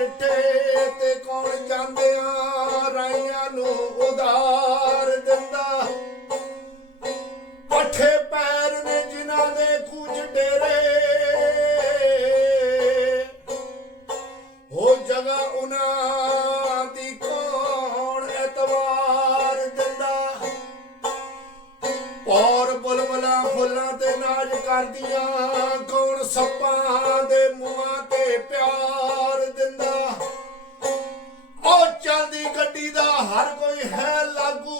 ਲਾਮ ਤੇ ਕੌਣ ਜਾਂਦਿਆਂ ਰਾਈਆਂ ਨੂੰ ਉਧਾਰ ਦਿੰਦਾ? ਪੱਠੇ ਪੈਰ ਨੇ ਜਿਨ੍ਹਾਂ ਦੇ ਕੁਝ ਡੇਰੇ। ਉਹ ਜਗ੍ਹਾ ਉਹਨਾਂ ਦੀ ਕੌਣ ਐਤਵਾਰ ਦਿੰਦਾ? ਪੌਰ ਬੁਲਬੁਲਾਂ ਫੁੱਲਾਂ ਤੇ ਨਾਜ ਕਰਦੀਆਂ, ਕੌਣ ਸੱਪਾਂ ਦੇ ਮੂੰਹਾਂ ਤੇ ਪਿਆਰ ਗੱਡੀ ਦਾ ਹਰ ਕੋਈ ਹੈ ਲਾਗੂ।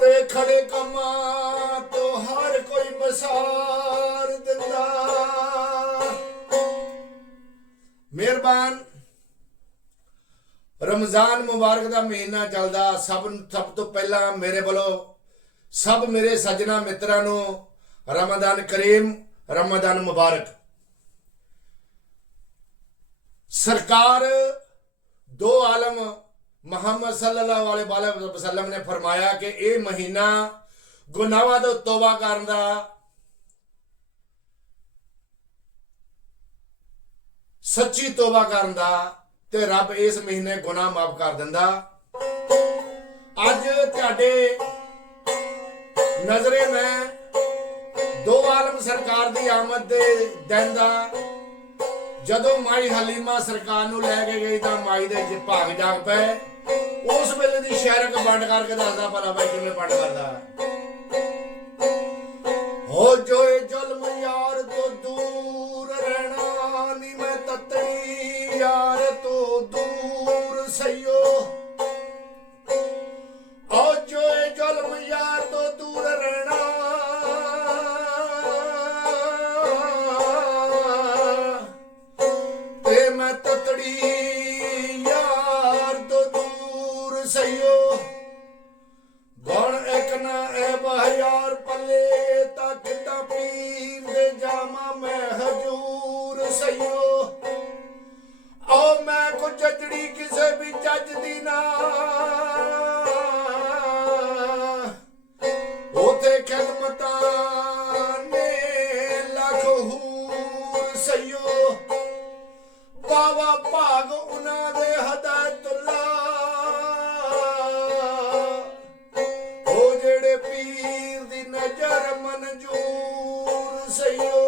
ਤੇ ਖੜੇ ਕਮਾਂ ਤੋਂ ਹਰ ਕੋਈ ਬਸਾਰ ਦਿੰਦਾ। ਮਿਹਰਬਾਨ। ਰਮਜ਼ਾਨ ਮੁਬਾਰਕ ਦਾ ਮਹੀਨਾ ਚੱਲਦਾ। ਸਭ ਸਭ ਤੋਂ ਪਹਿਲਾਂ ਮੇਰੇ ਵੱਲੋਂ ਸਭ ਮੇਰੇ ਸੱਜਣਾ ਮਿੱਤਰਾਂ ਨੂੰ ਰਮਜ਼ਾਨ ਕਰੀਮ ਰਮਜ਼ਾਨ ਮੁਬਾਰਕ। ਸਰਕਾਰ ਦੋ ਆਲਮ ਮੁਹੰਮਦ ਸੱਲੱਲਾਹੁ ਅਲੈਹਿ ਵਸੱਲਮ ਨੇ ਫਰਮਾਇਆ ਕਿ ਇਹ ਮਹੀਨਾ ਗੁਨਾਹਾਂ ਤੋਂ ਤੋਬਾ ਕਰਨ ਦਾ ਸੱਚੀ ਤੋਬਾ ਕਰਨ ਦਾ ਤੇ ਰੱਬ ਇਸ ਮਹੀਨੇ ਗੁਨਾਹ ਮਾਫ ਕਰ ਦਿੰਦਾ। ਅੱਜ ਤੁਹਾਡੇ ਨਜ਼ਰੇ ਮੈਂ ਦੋ ਆਲਮ ਸਰਕਾਰ ਦੀ ਆਮਦ ਦੇ ਦਿਨ ਦਾ ਜਦੋਂ ਮਾਈ ਹਲੀਮਾ ਸਰਕਾਰ ਨੂੰ ਲੈ ਕੇ ਗਈ ਤਾਂ ਮਾਈ ਦੇ ਜ- ਭਾਗ ਜਾਗ ਪਏ। ਉਸ ਵੇਲੇ ਦੀ ਸ਼ਹਿਰਕ ਵੰਡ ਕਰਕੇ ਦੱਸਦਾ ਭਲਾ ਬਾਈ ਕਿਵੇਂ ਵੰਡ ਕਰਦਾ। ਹੋ ਜੋਏ ਜ਼ੁਲਮ ਯਾਰ ਤੋਂ ਦੂਰ ਰਹਿਣਾ ਨੀ ਮੈਂ ਤਤਈ ਯਾਰ ਤੋਂ ਦੂਰ, ਸਈਓ ਤੇ ਮੈਂ ਤਤੜੀ, ਯਾਰ ਤੋਂ ਦੂਰ ਸਈਓ। ਗਣ ਇੱਕ ਨਾ ਐ ਬਹਿਆਰ ਪੱਲੇ, ਤਾਂ ਪੀਰ ਦੇ ਜਾਮਾ ਮੈਂ ਹਜੂਰ ਸਈਓ। ਓ ਮੈਂ ਕੋ ਜੱਜੜੀ ਕਿਸੇ ਵੀ ਜੱਜ ਦੀ ਨਾ ਮਨਜੂਰ ਸਈਓ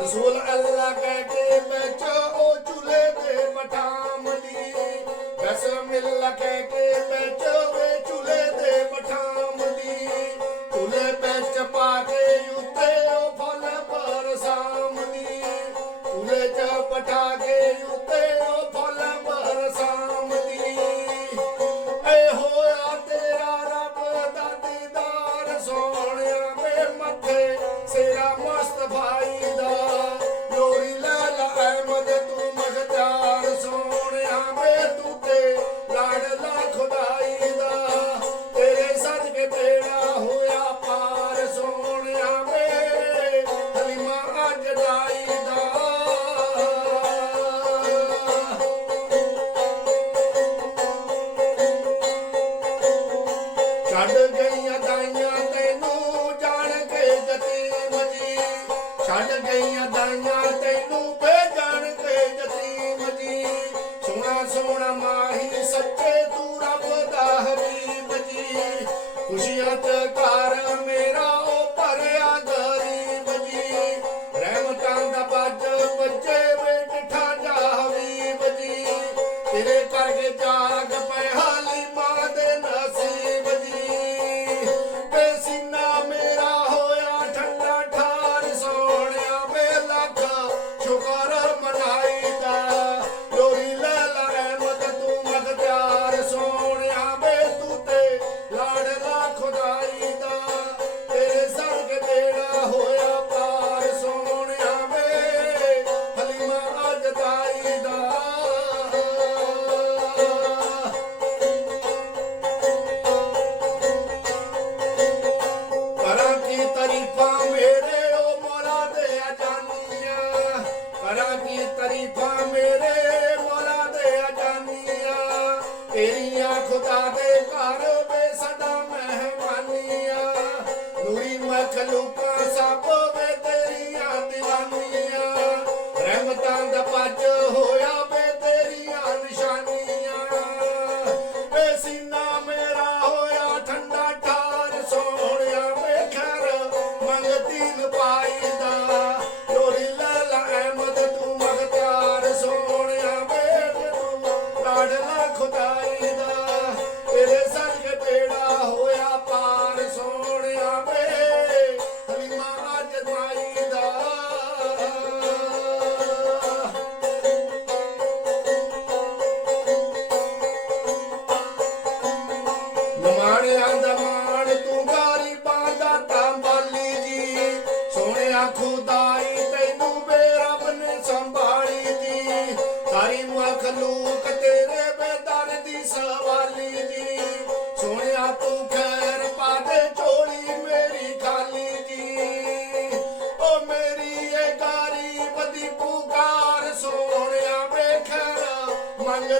ਰਸੂਲ ਅੱਲਾ ਕਹਿ ਕੇ ਵਿੱਚ ਉਹ ਚੁੱਲੇ ਤੇ ਮਠਾਮਦੀ ਬਸਮਿਲ੍ਲਾ ਕਹਿ ਕੇ ਵਿੱਚ ਵੇ ਚੁੱਲੇ ਤੇ ਮਠਾਮਦੀ ਚੁੱਲੇ ਵਿੱਚ ਪਾ ਕੇ ਉੱਤੇ ਉਹ ਫਲ ਬਰਸਾਮਦੀ ਚੁੱਲੇ ਚ ਪਠਾ ਕੇ ਛੱਡ ਗਈਆਂ ਦਾਈਆਂ, ਤੈਨੂੰ ਜਾਣ ਕੇ ਜਤੀ ਮਜੀ ਛੱਡ ਗਈਆਂ ਦਾਈਆਂ, ਤੈਨੂੰ ਬੇਜਾਣ ਕੇ ਜਤੀ ਮਜੀ ਸੋਹਣਾ ਸੋਹਣਾ ਮਾਹੀ, ਸੱਚੇ ਤੂੰ ਰੱਬ ਦਾ ਹਬੀਬ ਜੀ। ਖੁਸ਼ੀਆਂ ਤੇ ਕਾਰ ਕੀ ਤਰੀਫਾ ਮੇਰੇ ਮੌਲਾ ਦੇ ਅਜਾਨੀਆਂ ਤੇਰੀਆਂ ਖੁਦਾ ਦੇ ਘਰ ਵੇ ਸਦਾ ਮਹਿਮਾਨੀਆਂ ਨੂਰੀ ਮਖਲੂਕਾ ਸਭ ਵੇ ਤੇਰੀਆਂ دیਵਾਨੀਆਂ ਰਹਿਮਤਾਂ ਦਾ ਪੱਜ ਹੋਏ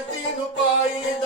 repetindo, Pai.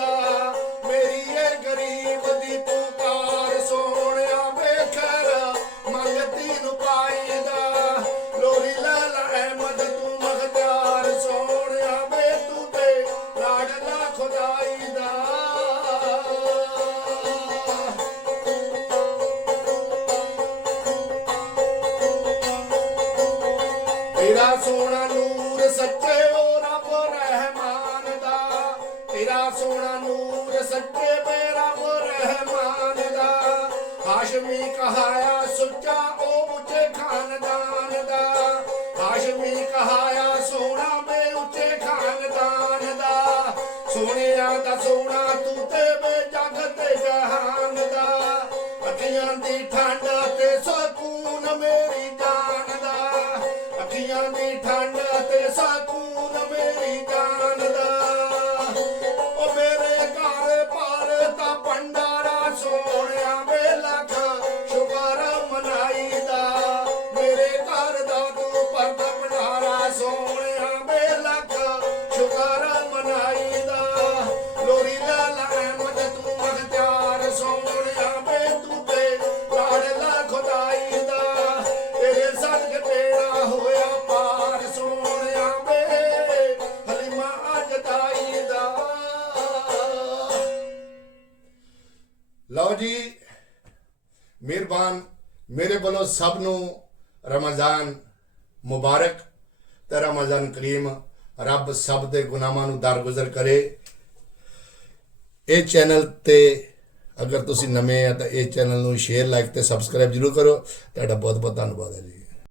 ਸੱਚੇ ਮੇਰਾ ਰਹਿਮਾਨ ਦਾ। ਹਾਸ਼ਮੀ ਕਹਾਇਆ, ਸੁੱਚਾ, ਉਹ ਉੱਚੇ ਖਾਨਦਾਨ ਦਾ। ਹਾਸ਼ਮੀ ਕਹਾਇਆ, ਸੋਹਣਾ, ਮੈਂ ਉੱਚੇ ਖਾਨਦਾਨ ਦਾ। ਸੋਹਣਿਆ ਦਾ ਸੋਹਣਾ, ਤੂੰ ਤੇ ਮੈਂ ਜਗ ਤੇ ਜਹਾਨ ਦਾ। ਅੱਖੀਆਂ ਦੀ ਠੰਡ ਤੇ ਸਕੂਨ ਮੇਰੀ ਜਾਨ ਦਾ। ਅੱਖੀਆਂ ਦੀ ਠੰਡ ਤੇ ਸਕੂਨ ਮੇਰੇ ਵੱਲੋਂ ਸਭ ਨੂੰ ਰਮਜ਼ਾਨ ਮੁਬਾਰਕ ਤੇ ਰਮਜ਼ਾਨ ਕਰੀਮ। ਰੱਬ ਸਭ ਦੇ ਗੁਨਾਹਾਂ ਨੂੰ ਦਰਗੁਜ਼ਰ ਕਰੇ। ਇਹ ਚੈਨਲ ਤੇ ਅਗਰ ਤੁਸੀਂ ਨਵੇਂ ਆ ਤਾਂ ਇਹ ਚੈਨਲ ਨੂੰ ਸ਼ੇਅਰ, ਲਾਈਕ ਤੇ ਸਬਸਕ੍ਰਾਈਬ ਜਰੂਰ ਕਰੋ। ਤੁਹਾਡਾ ਬਹੁਤ ਬਹੁਤ ਧੰਨਵਾਦ ਹੈ ਜੀ।